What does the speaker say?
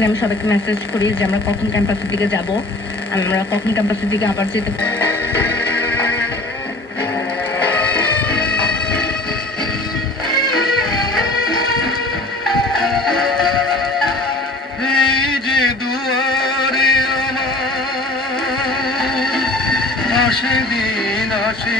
তখনই আমি সবাইকে মেসেজ করি যে আমরা কখন ক্যাম্পাসের দিকে যাব, আমরা কখন ক্যাম্পাসের দিকে আবার যেতে। এই যে দুয়ারে আমার আসে দিন আসে